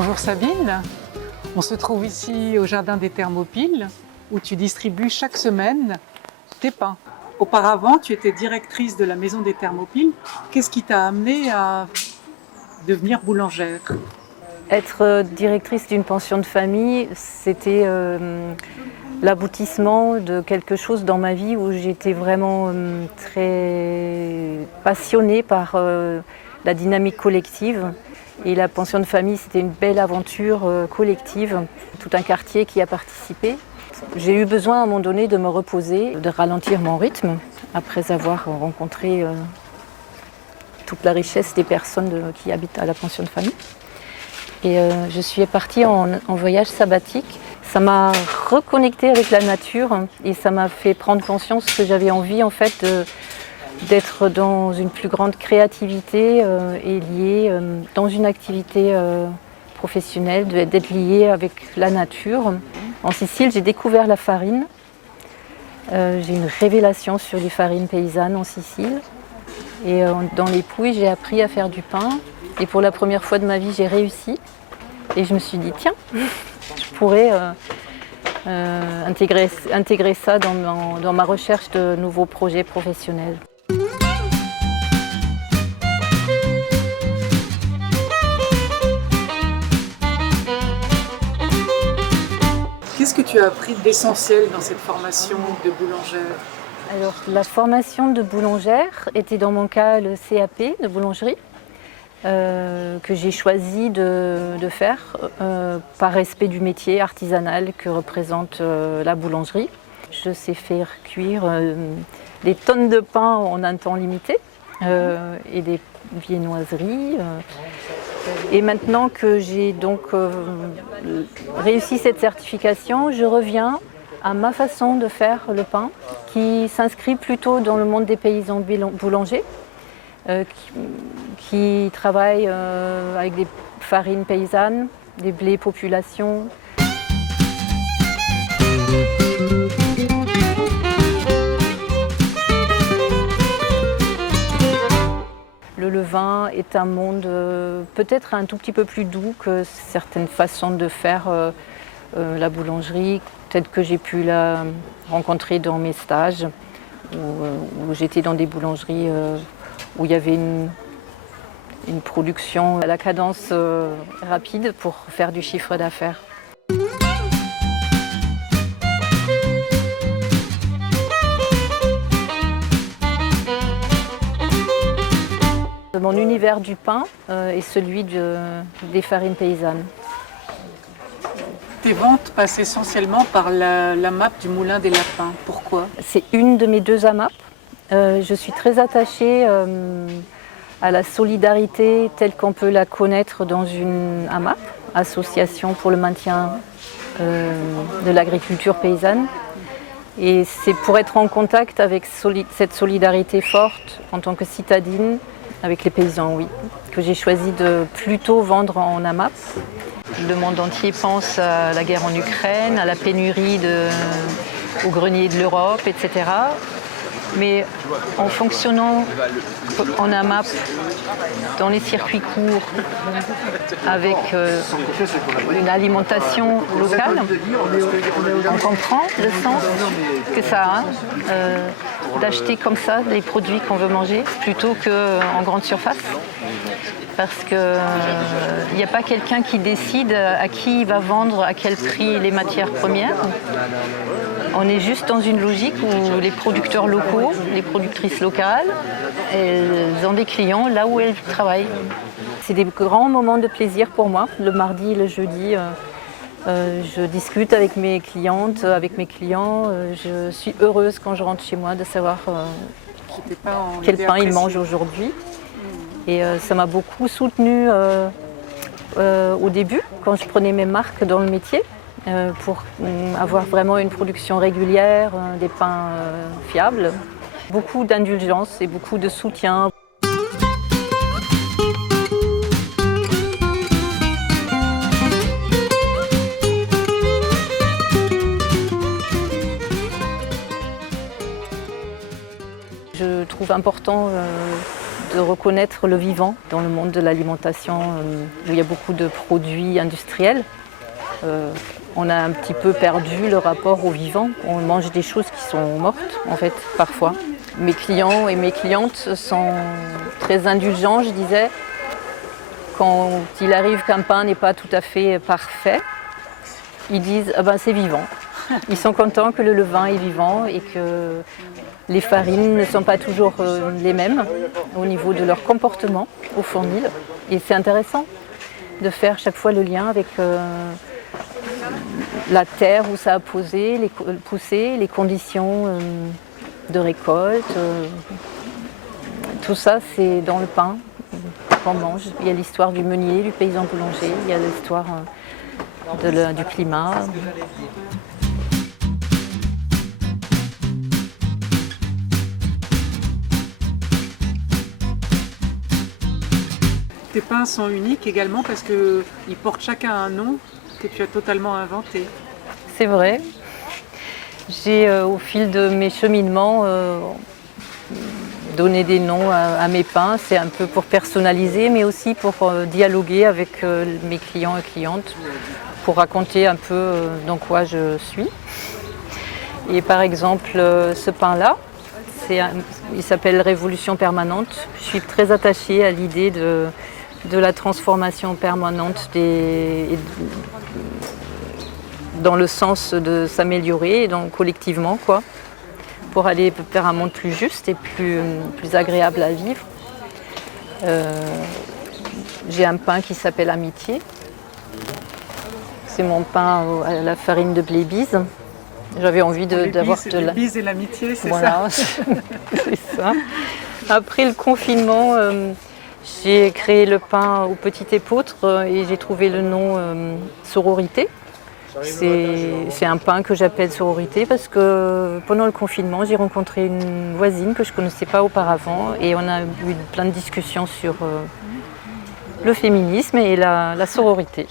Bonjour Sabine, on se trouve ici au Jardin des Thermopyles où tu distribues chaque semaine tes pains. Auparavant, tu étais directrice de la Maison des Thermopyles. Qu'est-ce qui t'a amenée à devenir boulangère? Être directrice d'une pension de famille, c'était l'aboutissement de quelque chose dans ma vie où j'étais vraiment très passionnée par la dynamique collective. Et la pension de famille, c'était une belle aventure collective, tout un quartier qui a participé. J'ai eu besoin à un moment donné de me reposer, de ralentir mon rythme, après avoir rencontré toute la richesse des personnes qui habitent à la pension de famille. Et je suis partie en voyage sabbatique. Ça m'a reconnectée avec la nature et ça m'a fait prendre conscience que j'avais envie en fait d'être dans une plus grande créativité et liée dans une activité professionnelle, d'être liée avec la nature. En Sicile, j'ai découvert la farine. J'ai une révélation sur les farines paysannes en Sicile. Et dans les Pouilles, j'ai appris à faire du pain. Et pour la première fois de ma vie, j'ai réussi. Et je me suis dit, tiens, je pourrais intégrer ça dans ma recherche de nouveaux projets professionnels. Qu'est-ce que tu as appris d'essentiel dans cette formation de boulangère? Alors, la formation de boulangère était dans mon cas le CAP de boulangerie. Que j'ai choisi de faire par respect du métier artisanal que représente la boulangerie. Je sais faire cuire des tonnes de pain en un temps limité et des viennoiseries. Et maintenant que j'ai donc réussi cette certification, je reviens à ma façon de faire le pain qui s'inscrit plutôt dans le monde des paysans boulangers. Qui travaillent avec des farines paysannes, des blés population. Le levain est un monde peut-être un tout petit peu plus doux que certaines façons de faire la boulangerie, peut-être que j'ai pu la rencontrer dans mes stages, où j'étais dans des boulangeries où il y avait une production à la cadence rapide pour faire du chiffre d'affaires. Mon univers du pain est celui des farines paysannes. Tes ventes passent essentiellement par la map du Moulin des Lapins. Pourquoi? C'est une de mes deux AMAP. Je suis très attachée à la solidarité telle qu'on peut la connaître dans une AMAP, Association pour le maintien de l'agriculture paysanne. Et c'est pour être en contact avec cette solidarité forte en tant que citadine avec les paysans, oui, que j'ai choisi de plutôt vendre en AMAP. Le monde entier pense à la guerre en Ukraine, à la pénurie au grenier de l'Europe, etc. Mais en fonctionnant en AMAP, dans les circuits courts, avec une alimentation locale, on comprend le sens que ça a d'acheter comme ça les produits qu'on veut manger plutôt qu'en grande surface. Parce qu'il n'y a pas quelqu'un qui décide à qui il va vendre, à quel prix les matières premières. On est juste dans une logique où les producteurs locaux, les productrices locales, elles ont des clients là où elles travaillent. C'est des grands moments de plaisir pour moi. Le mardi et le jeudi, je discute avec mes clientes, avec mes clients. Je suis heureuse quand je rentre chez moi de savoir quel pain ils mangent aujourd'hui. Et ça m'a beaucoup soutenue au début, quand je prenais mes marques dans le métier, pour avoir vraiment une production régulière, des pains fiables. Beaucoup d'indulgence et beaucoup de soutien. Je trouve important de reconnaître le vivant dans le monde de l'alimentation, où il y a beaucoup de produits industriels. On a un petit peu perdu le rapport au vivant. On mange des choses qui sont mortes, en fait, parfois. Mes clients et mes clientes sont très indulgents, je disais. Quand il arrive qu'un pain n'est pas tout à fait parfait, ils disent ah ben, c'est vivant. Ils sont contents que le levain est vivant et que les farines ne sont pas toujours les mêmes au niveau de leur comportement au fournil. Et c'est intéressant de faire chaque fois le lien avec la terre où ça a poussé, les conditions de récolte. Tout ça, c'est dans le pain qu'on mange. Il y a l'histoire du meunier, du paysan boulanger, il y a l'histoire du climat. Tes pains sont uniques également parce qu'ils portent chacun un nom que tu as totalement inventé. C'est vrai. J'ai, au fil de mes cheminements, donné des noms à mes pains. C'est un peu pour personnaliser, mais aussi pour dialoguer avec mes clients et clientes, pour raconter un peu dans quoi je suis. Et par exemple, ce pain-là, il s'appelle Révolution permanente. Je suis très attachée à l'idée de la transformation permanente dans le sens de s'améliorer, donc collectivement, quoi, pour aller vers un monde plus juste et plus agréable à vivre. J'ai un pain qui s'appelle Amitié. C'est mon pain à la farine de blé bise. J'avais envie d'avoir de la... Le bise et l'amitié, c'est voilà, ça. c'est ça. Après le confinement, j'ai créé le pain au petit épeautre et j'ai trouvé le nom Sororité. C'est un pain que j'appelle Sororité parce que pendant le confinement, j'ai rencontré une voisine que je ne connaissais pas auparavant et on a eu plein de discussions sur le féminisme et la sororité.